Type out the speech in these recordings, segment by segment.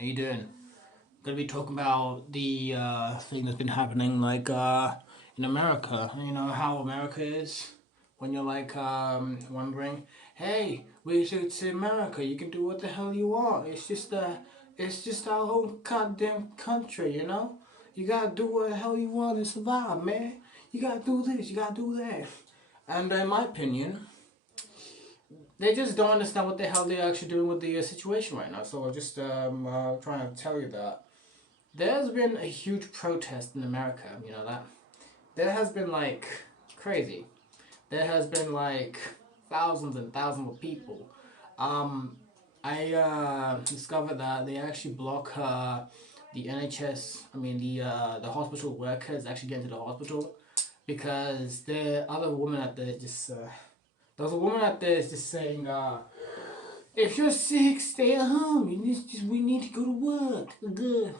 How you doing? Gonna be talking about the thing that's been happening, in America. You know how America is when you're wondering, hey, we should to America. You can do what the hell you want. It's just our own goddamn country. You know, you gotta do what the hell you want and survive, man. You gotta do this. You gotta do that. And in my opinion, they just don't understand what the hell they're actually doing with the situation right now. So I'm just trying to tell you that there's been a huge protest in America. You know that there has been crazy. There has been thousands and thousands of people. Um, I discovered that they actually block the NHS. I mean the hospital workers actually get into the hospital because the other woman at the just there's a woman out there is just saying if you're sick, stay at home. We need to go to work. Good.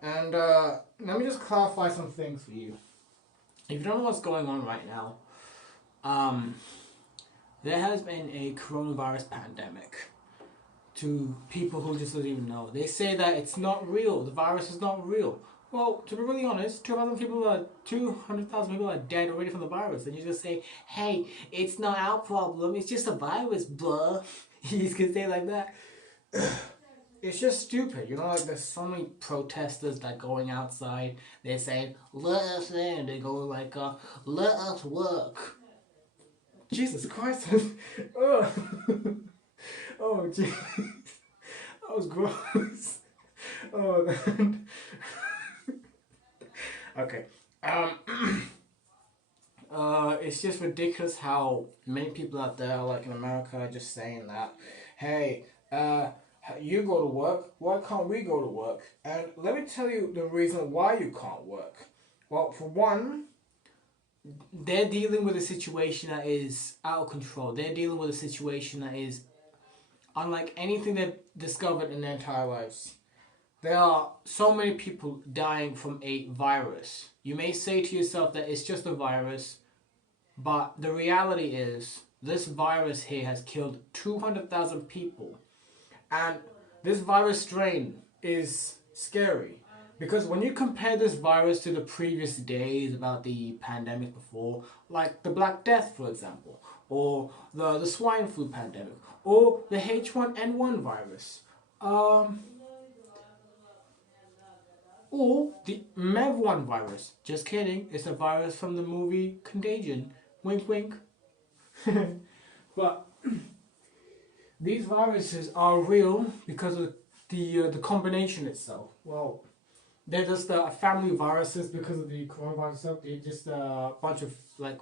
And let me just clarify some things for you. If you don't know what's going on right now, um, there has been a coronavirus pandemic. To people who just don't even know, they say that it's not real. The virus is not real. Well, to be really honest, 200,000 people are dead already from the virus, and you just say, "Hey, it's not our problem. It's just a virus, blah." You just can say it like that. It's just stupid, you know. Like there's so many protesters that going outside. They're saying, "Let us in." They go "Let us work." Jesus Christ! Oh, oh, gee, that was gross. Oh, man. Okay. It's just ridiculous how many people out there, like in America, are just saying that, "Hey, you go to work. Why can't we go to work?" And let me tell you the reason why you can't work. Well, for one, they're dealing with a situation that is out of control. They're dealing with a situation that is unlike anything they've discovered in their entire lives. There are so many people dying from a virus. You may say to yourself that it's just a virus, but the reality is this virus here has killed 200,000 people. And this virus strain is scary because when you compare this virus to the previous days about the pandemic before, like the Black Death, for example, or the swine flu pandemic, or the H1N1 virus, or the MEV1 virus. Just kidding, it's a virus from the movie Contagion. Wink, wink. But these viruses are real because of the combination itself. Well, they're just family viruses because of the coronavirus itself. They're just a bunch of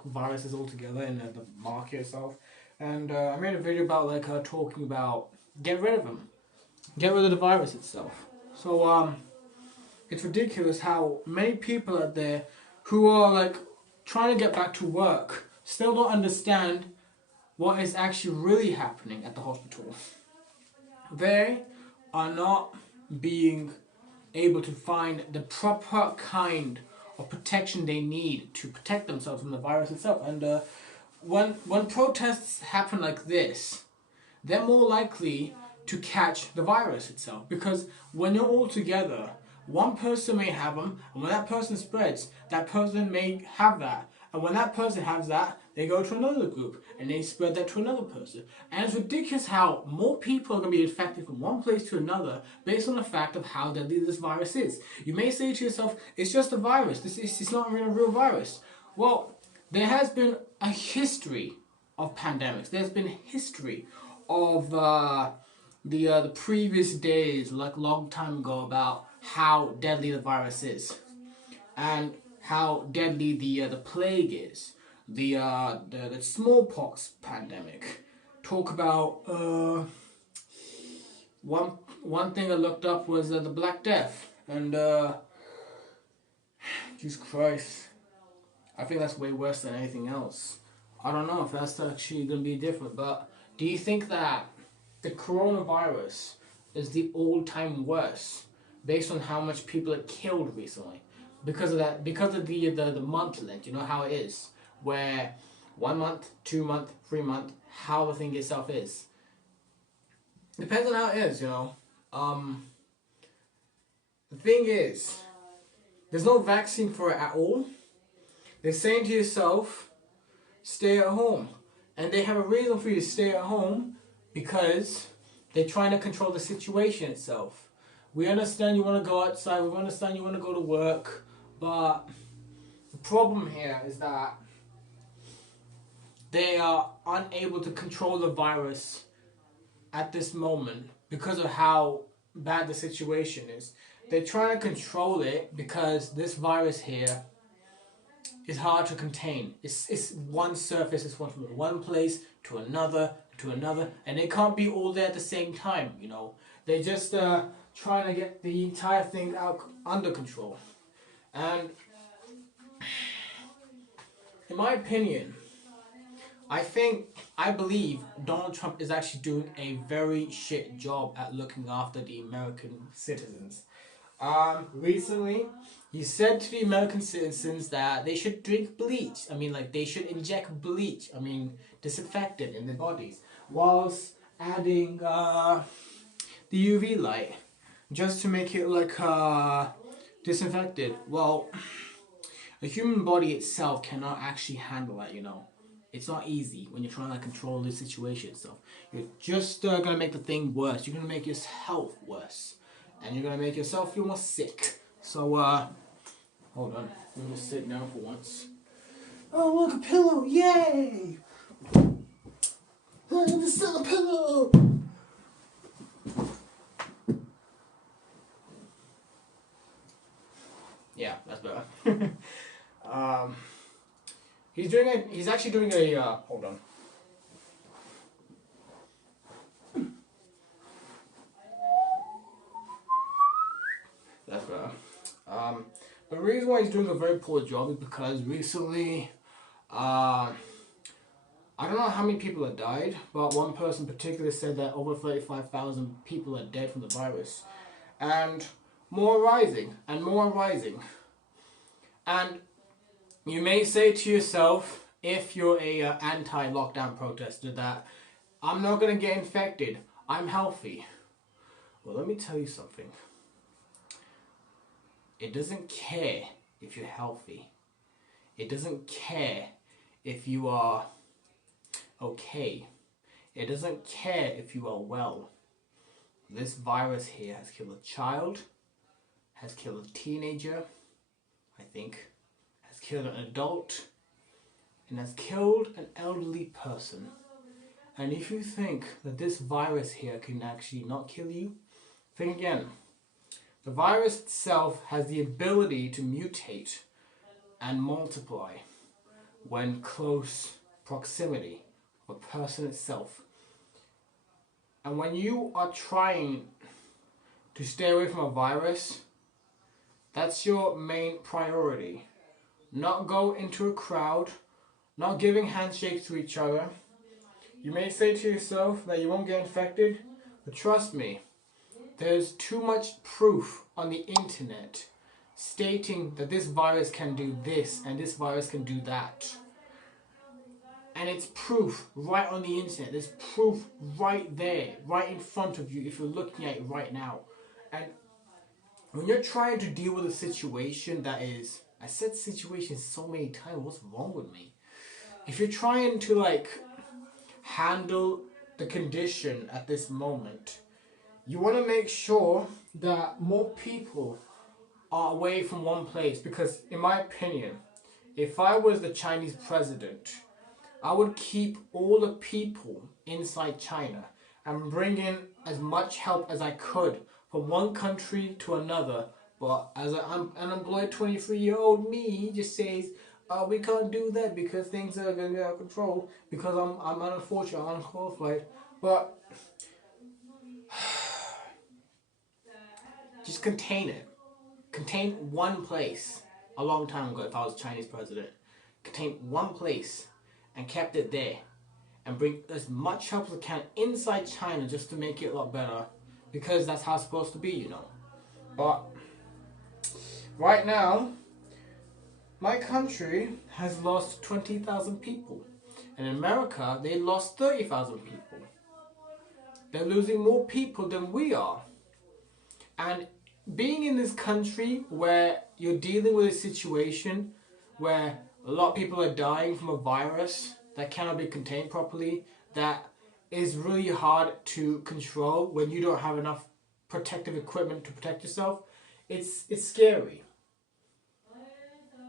viruses all together in the market itself. And I made a video about talking about get rid of them, get rid of the virus itself. So it's ridiculous how many people out there who are trying to get back to work still don't understand what is actually really happening at the hospital. They are not being able to find the proper kind of protection they need to protect themselves from the virus itself. And when protests happen like this, they're more likely to catch the virus itself. Because when you're all together, one person may have them, and when that person spreads, that person may have that. And when that person has that, they go to another group, and they spread that to another person. And it's ridiculous how more people are going to be infected from one place to another based on the fact of how deadly this virus is. You may say to yourself, it's just a virus. It's not even a real virus. Well, there has been a history of pandemics. There's been a history of the previous days, long time ago, about how deadly the virus is and how deadly the plague is, the smallpox pandemic. Talk about one thing I looked up was the Black Death, and Jesus Christ, I think that's way worse than anything else. I don't know if that's actually going to be different, but do you think that the coronavirus is the all-time worst based on how much people are killed recently? Because of that, because of the month length, you know how it is, where 1 month, 2 month, 3 month, how the thing itself is. Depends on how it is, you know. The thing is, there's no vaccine for it at all. They're saying to yourself, stay at home. And they have a reason for you to stay at home because they're trying to control the situation itself. We understand you want to go outside, we understand you want to go to work, but the problem here is that they are unable to control the virus at this moment because of how bad the situation is. They're trying to control it because this virus here is hard to contain. It's one surface, it's one from one place to another, and they can't be all there at the same time, you know. They're just trying to get the entire thing out under control. And in my opinion, I believe Donald Trump is actually doing a very shit job at looking after the American citizens. Recently, he said to the American citizens that they should drink bleach. I mean, like, they should inject bleach, disinfectant in their bodies, whilst adding the UV light, just to make it, like, disinfected. Well, the human body itself cannot actually handle that, you know. It's not easy when you're trying to control the situation. So you're just going to make the thing worse. You're going to make your health worse. And you're going to make yourself feel more sick. So, hold on. Let me just sit down for once. Oh, look, a pillow. Yay! I just saw a pillow. Yeah, that's better. He's actually doing a, hold on. That's better. The reason why he's doing a very poor job is because recently, I don't know how many people have died, but one person particularly said that over 35,000 people are dead from the virus. And more rising, and more rising. And you may say to yourself, if you're a anti-lockdown protester, that I'm not going to get infected, I'm healthy. Well, let me tell you something. It doesn't care if you're healthy. It doesn't care if you are okay. It doesn't care if you are well. This virus here has killed a child, has killed a teenager, I think, has killed an adult, and has killed an elderly person. And if you think that this virus here can actually not kill you, think again. The virus itself has the ability to mutate and multiply when close proximity of a person itself. And when you are trying to stay away from a virus, that's your main priority. Not go into a crowd, not giving handshakes to each other. You may say to yourself that you won't get infected, but trust me, there's too much proof on the internet stating that this virus can do this and this virus can do that. And it's proof right on the internet. There's proof right there, right in front of you if you're looking at it right now. And when you're trying to deal with a situation that is, I said situation so many times, what's wrong with me? If you're trying to handle the condition at this moment, you want to make sure that more people are away from one place. Because in my opinion, if I was the Chinese president, I would keep all the people inside China and bring in as much help as I could from one country to another. But as an unemployed 23-year-old me just says, we can't do that because things are going to get out of control because I'm unfortunate, I'm unqualified. But just contain it. Contain one place. A long time ago, if I was Chinese president, contain one place and kept it there. And bring as much help as I can inside China just to make it a lot better. Because that's how it's supposed to be, you know. But right now, my country has lost 20,000 people. And in America, they lost 30,000 people. They're losing more people than we are. And being in this country where you're dealing with a situation where a lot of people are dying from a virus that cannot be contained properly, that is really hard to control when you don't have enough protective equipment to protect yourself, it's scary.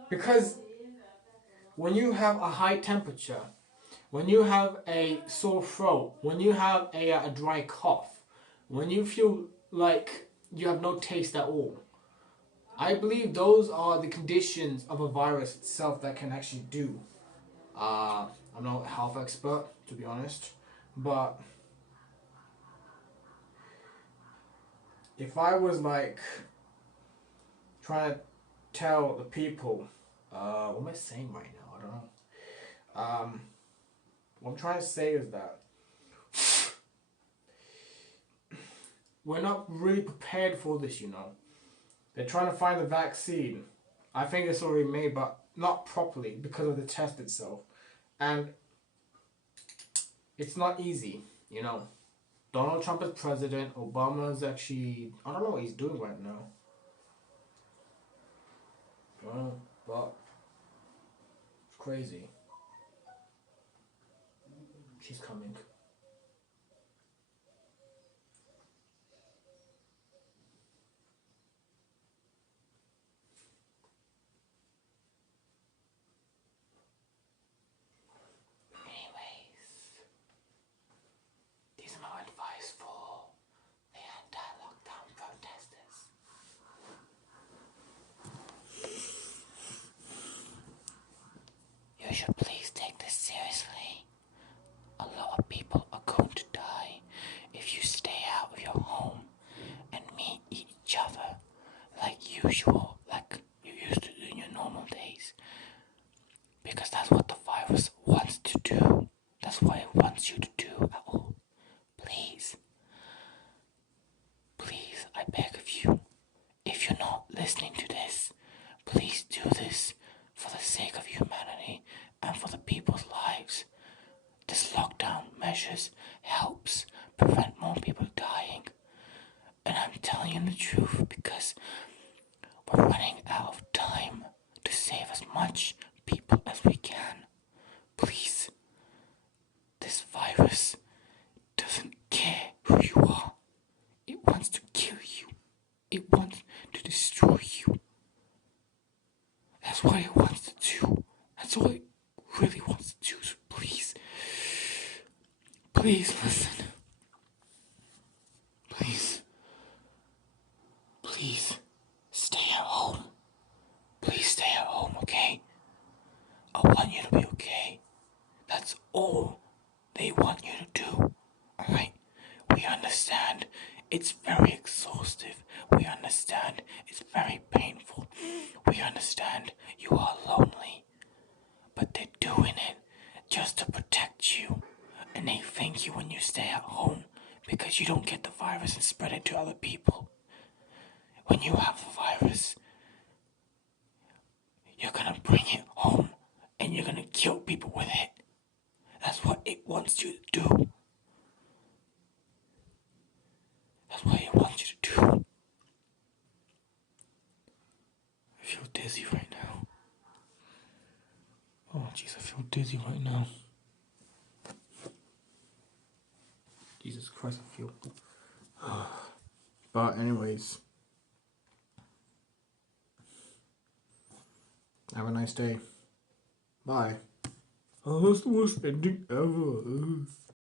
Because when you have a high temperature, when you have a sore throat, when you have a dry cough, when you feel like you have no taste at all, I believe those are the conditions of a virus itself that can actually do. I'm not a health expert, to be honest, but if I was like trying to tell the people, what am I saying right now? I don't know. What I'm trying to say is that we're not really prepared for this, you know. They're trying to find the vaccine. I think it's already made, but not properly because of the test itself. And it's not easy, you know. Donald Trump is president. Obama's actually, I don't know what he's doing right now. But it's crazy. She's coming. Anyways, these are my advice for the anti-lockdown protesters. You should please take this seriously. A lot of people are going to die if you stay out of your home and meet each other like usual, like you used to do in your normal days. Because that's what the virus wants to do. That's what it wants you to do at all. Please, please, I beg of you, if you're not listening to this, please do this for the sake of humanity and for the people's lives. This lockdown measures helps prevent more people dying. And I'm telling you the truth because we're running out of time to save as much people as we can. Please, this virus doesn't care who you are. It wants to kill you. It wants to destroy you. That's what it wants to do. That's what it really wants to do. So please, please listen. Please, please stay at home. Please stay at home, okay? I want you to be okay. That's all they want you to do. Alright? We understand it's very exhaustive. We understand it's very painful. We understand you are lonely. But they're doing it just to protect you. And they thank you when you stay at home because you don't get the virus and spread it to other people. When you have the virus, you're gonna bring it home and you're gonna kill people with it. That's what it wants you to do. That's what it wants you to do. I feel dizzy right now. Oh jeez, I feel dizzy right now. Jesus Christ, I feel. But anyways, have a nice day. Bye. Oh, that's the worst ending ever.